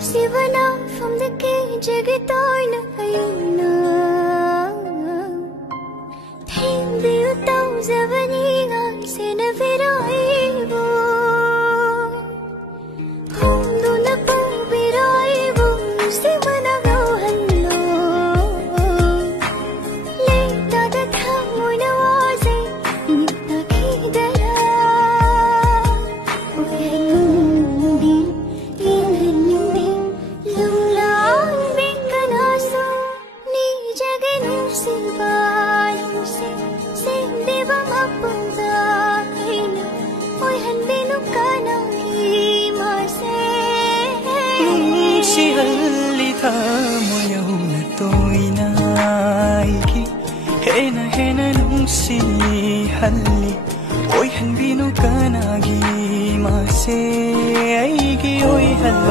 Sivana from the cage gitoina ayuna Hindi utaw zavaniga sinavirayo Hundo na po birayo Sivana gawhanlo Leita dathamoy nawaze Ngita kidala Hena nung si halli Oy hanbino ka nagi mase Ay gi oy halli